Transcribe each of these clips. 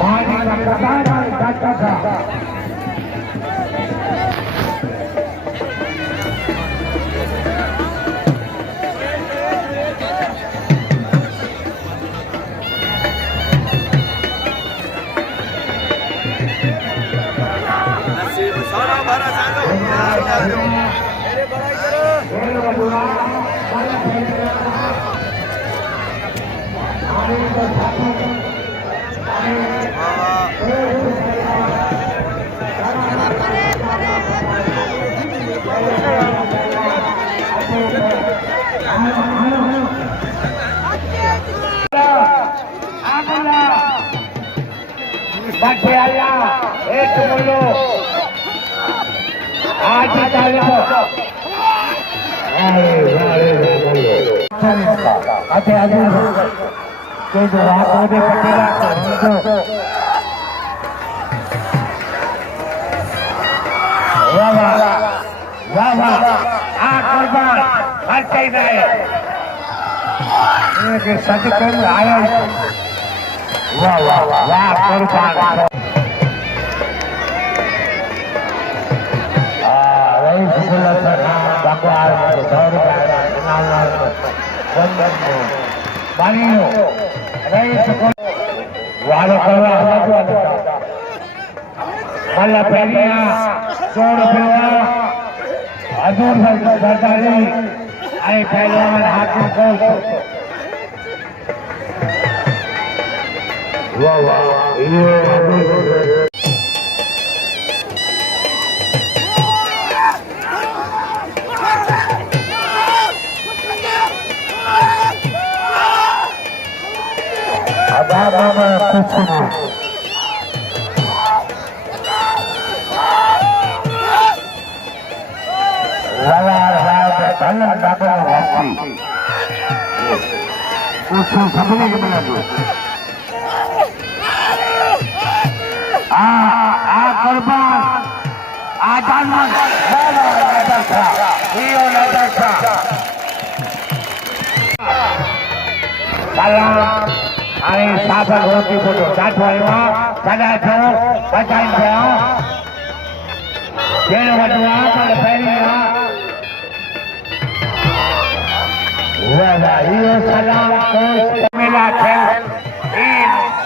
पानी का कटाना जाता था। एक बोलो आज के जो सच कर आया वाह वाह वाह कुर्बान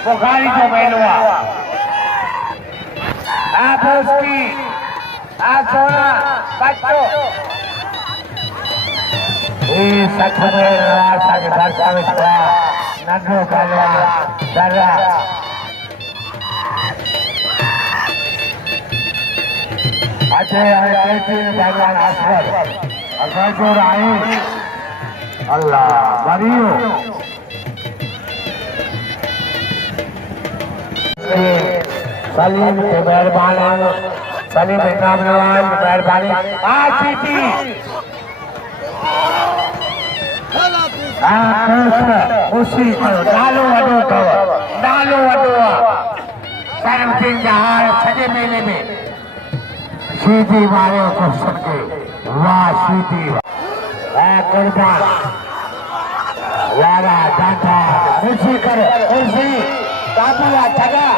बुखारी जो मेलवा आप उसकी आप सोना बच्चों ये सच में रास्ता के वर्षा में था नगरों का दर्रा अच्छे कैसे भगवान असर जो राही अल्लाह बरियो सलीम के मेहरबानी सलीम इनाम नवाज मेहरबानी खुशी नालो वॾो अथव नालो वॾो आहे करम सिंह जहाज सॼे मेले में सीधी मारियो कुश्ती खे वाह सीधी कुर्बान वारा डांटा खुशी कर खुशी काबुला जगा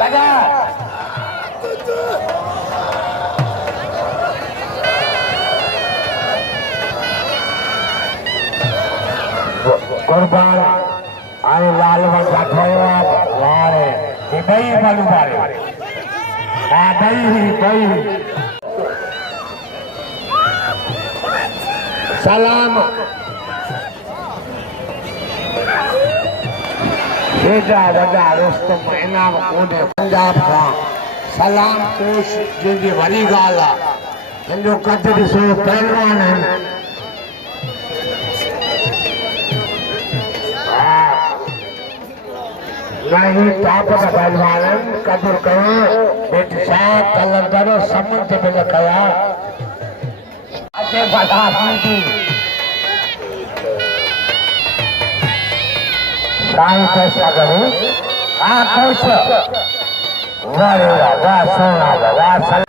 जगा कुर्बान आए लाल बंदा ठोया वारे ये दही बालू बारे हाँ दही सलाम हेॾा वॾा रुस्तम इनाम कोन्हे पंजाब खां सलाम कोश जंहिंजी वॾी ॻाल्हि आहे जंहिंजो कद ॾिसो पहलवान आहिनि नहीं ताकत पहलवान कदर करो बेट साहब कलंदर समझ में कया अच्छे बता दी साईं कैसा करूं आ खुश वाह सोना वाह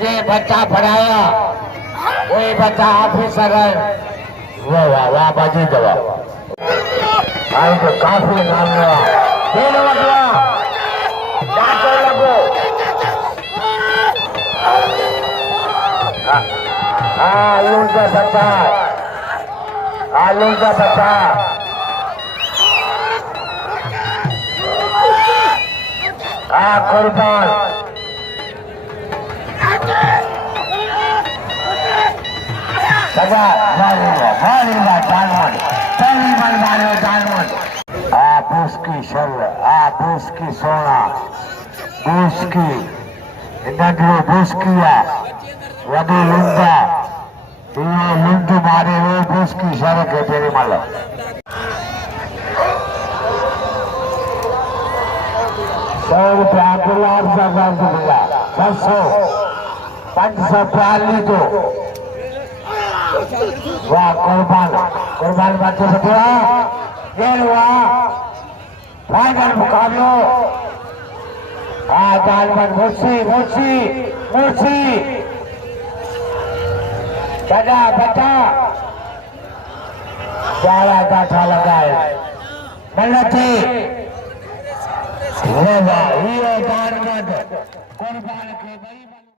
जे बच्चा पढ़ाया वही बच्चा ऑफिसर है। वाह वाह वाह बाजी दवा आई तो काफी नाम हुआ खेल लगवा जातो लगो आलू का बच्चा आलू का बच्चा कुर्बान सजा मारेगा जानवर पहली बार मारे जानवर आप उसकी शर आप उसकी सोना उसकी नगरो बुस्किया वडी लुंदा ये लुंद मारे वो बुस्की शर के तेरे माला 100 रुपया गुलाब का दर्द मिला 600 540 तो वाह कुर्बान कुर्बान बच्चे बच्चा ये हुआ फाइनल मुकाबलो जानवर मुर्सी मुर्सी मुर्सी बजा बचा ज्यादा डाटा लगाए मल्लथी ये जानवर कुर्बान के